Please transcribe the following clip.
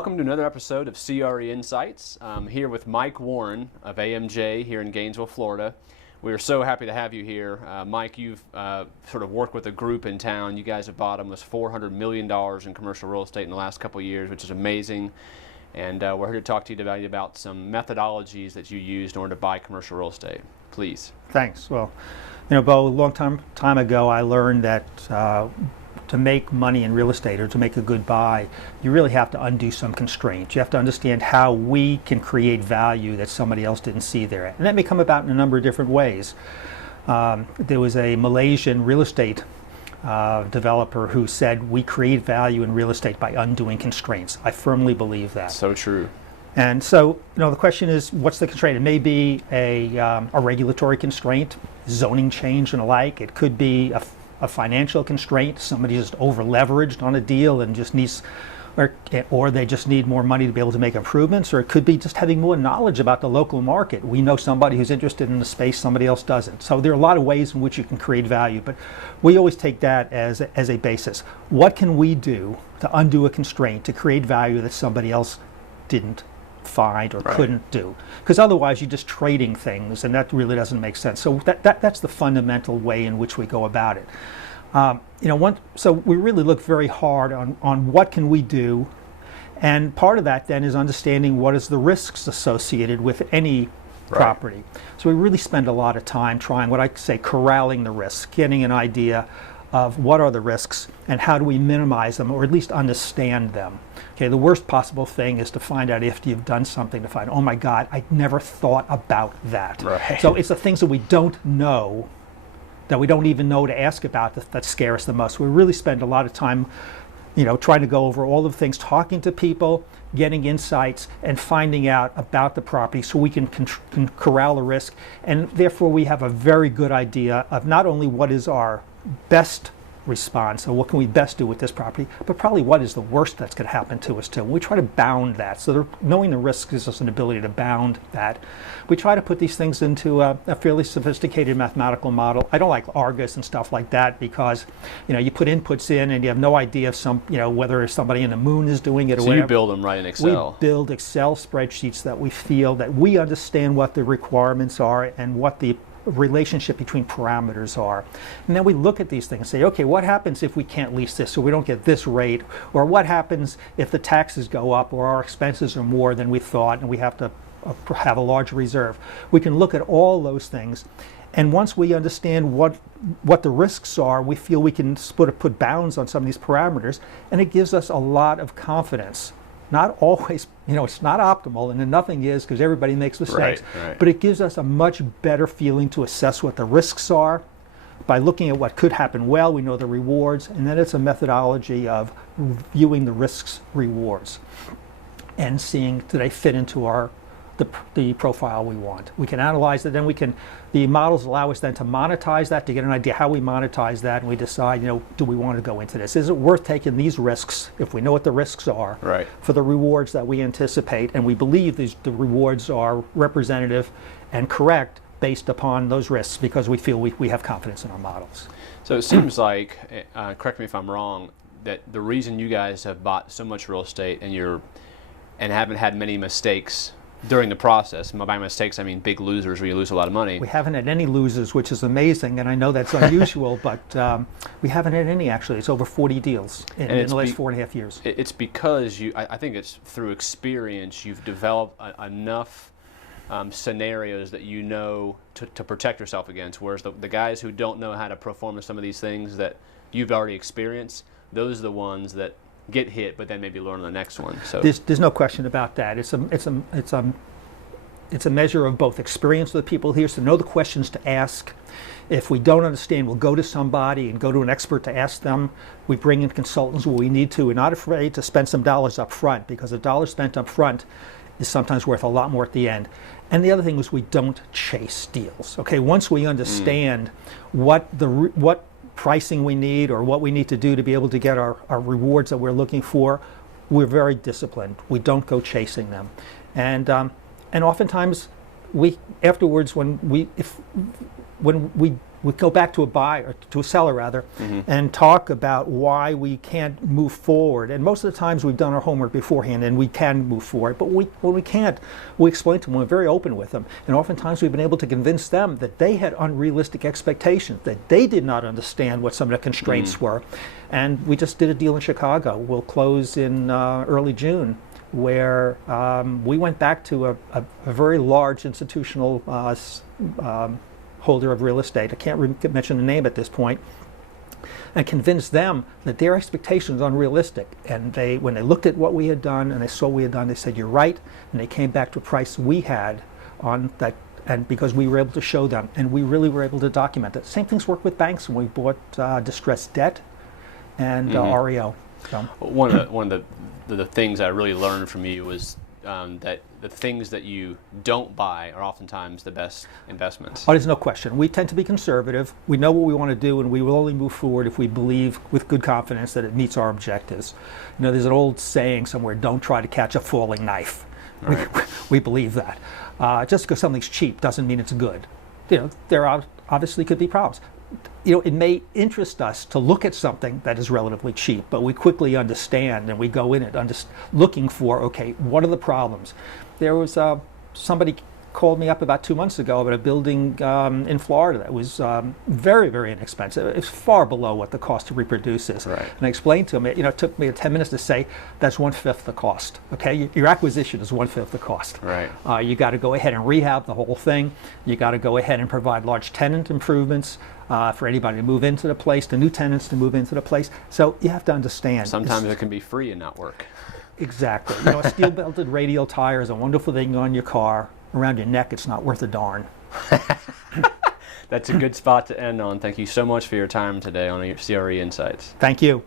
Welcome to another episode of CRE Insights. I'm here with Mike Warren of AMJ here in Gainesville, Florida. We are so happy to have you here. Mike, you've sort of worked with a group in town. You guys have bought almost $400 million in commercial real estate in the last couple of years, which is amazing. And we're here to talk to you today about some methodologies that you used in order to buy commercial real estate. Please. Thanks. Well, Beau, a long time ago, I learned that to make money in real estate or to make a good buy, you really have to undo some constraints. You have to understand how we can create value that somebody else didn't see there. And that may come about in a number of different ways. There was a Malaysian real estate developer who said we create value in real estate by undoing constraints. I firmly believe that. So true. And so, the question is, what's the constraint? It may be a regulatory constraint, zoning change and the like. It could be a financial constraint. Somebody just over leveraged on a deal and just needs, or they just need more money to be able to make improvements. Or it could be just having more knowledge about the local market. We know somebody who's interested in the space, somebody else doesn't. So there are a lot of ways in which you can create value, but we always take that as a basis. What can we do to undo a constraint to create value that somebody else didn't find or couldn't do? Because otherwise you're just trading things, and that really doesn't make sense. So that's the fundamental way in which we go about it. So we really look very hard on what can we do, and part of that then is understanding what is the risks associated with any property. So we really spend a lot of time trying, what I say, corralling the risks, getting an idea of what are the risks and how do we minimize them, or at least understand them. Okay, the worst possible thing is to find out after you've done something to find, oh my God, I never thought about that. Right. So it's the things that we don't know, that we don't even know to ask about, that scare us the most. We really spend a lot of time trying to go over all of the things, talking to people, getting insights, and finding out about the property so we can corral the risk. And therefore we have a very good idea of not only what is our best response, so what can we best do with this property, but probably what is the worst that's going to happen to us too. We try to bound that. So knowing the risk gives us an ability to bound that. We try to put these things into a fairly sophisticated mathematical model. I don't like Argus and stuff like that because you put inputs in and you have no idea if whether somebody in the moon is doing it or so whatever. You build them right in Excel. We build Excel spreadsheets that we feel that we understand what the requirements are and what the relationship between parameters are. And then we look at these things and say, okay, what happens if we can't lease this or we don't get this rate? Or what happens if the taxes go up or our expenses are more than we thought and we have to have a large reserve? We can look at all those things. And once we understand what the risks are, we feel we can put bounds on some of these parameters, and it gives us a lot of confidence. Not always, it's not optimal, and then nothing is, because everybody makes mistakes. Right. But it gives us a much better feeling to assess what the risks are. By looking at what could happen well, we know the rewards, and then it's a methodology of viewing the risks, rewards, and seeing do they fit into the profile we want. We can analyze it, then the models allow us then to monetize that, to get an idea how we monetize that, and we decide, do we want to go into this? Is it worth taking these risks, if we know what the risks are, for the rewards that we anticipate, and we believe the rewards are representative and correct based upon those risks because we feel we have confidence in our models. So it seems like, correct me if I'm wrong, that the reason you guys have bought so much real estate and haven't had many mistakes during the process. By mistakes, I mean big losers where you lose a lot of money. We haven't had any losers, which is amazing, and I know that's unusual, but we haven't had any, actually. It's over 40 deals in the last 4.5 years. It's because I think it's through experience you've developed enough scenarios that to protect yourself against, whereas the guys who don't know how to perform some of these things that you've already experienced, those are the ones that get hit, but then maybe learn on the next one. So there's no question about that. It's a measure of both experience with the people here, so know the questions to ask. If we don't understand, we'll go to somebody and go to an expert to ask them. We bring in consultants where we need to. We're not afraid to spend some dollars up front, because a dollar spent up front is sometimes worth a lot more at the end. And the other thing is we don't chase deals. Okay, once we understand what pricing we need or what we need to do to be able to get our rewards that we're looking for, we're very disciplined. We don't go chasing them. And oftentimes afterwards when we we go back to a buyer, or to a seller rather, and talk about why we can't move forward. And most of the times we've done our homework beforehand and we can move forward. But when we can't, we explain to them, we're very open with them. And oftentimes we've been able to convince them that they had unrealistic expectations, that they did not understand what some of the constraints were. And we just did a deal in Chicago. We'll close in early June, where we went back to a very large institutional holder of real estate. I can't mention the name at this point, and convinced them that their expectations are unrealistic. And when they looked at what we had done and they saw what we had done, they said, "You're right," and they came back to a price we had on that. And because we were able to show them, and we really were able to document it. Same things work with banks when we bought distressed debt and REO. So. One of the things I really learned from you was that the things that you don't buy are oftentimes the best investments. Oh, there's no question. We tend to be conservative. We know what we want to do, and we will only move forward if we believe with good confidence that it meets our objectives. You know, there's an old saying somewhere, "Don't try to catch a falling knife." Right. We believe that. Just because something's cheap doesn't mean it's good. You know, there obviously could be problems. You know, it may interest us to look at something that is relatively cheap, but we quickly understand and we go in it looking for, okay, what are the problems? There was somebody called me up about 2 months ago about a building in Florida that was very, very inexpensive. It's far below what the cost to reproduce is. Right. And I explained to him, it took me 10 minutes to say, that's 1/5 the cost. Okay, your acquisition is 1/5 the cost. Right. You got to go ahead and rehab the whole thing. You got to go ahead and provide large tenant improvements for anybody to move into the place, the new tenants to move into the place. So you have to understand. Sometimes it can be free and not work. Exactly. You know, a steel-belted radial tire is a wonderful thing on your car. Around your neck, it's not worth a darn. That's a good spot to end on. Thank you so much for your time today on your CRE Insights. Thank you.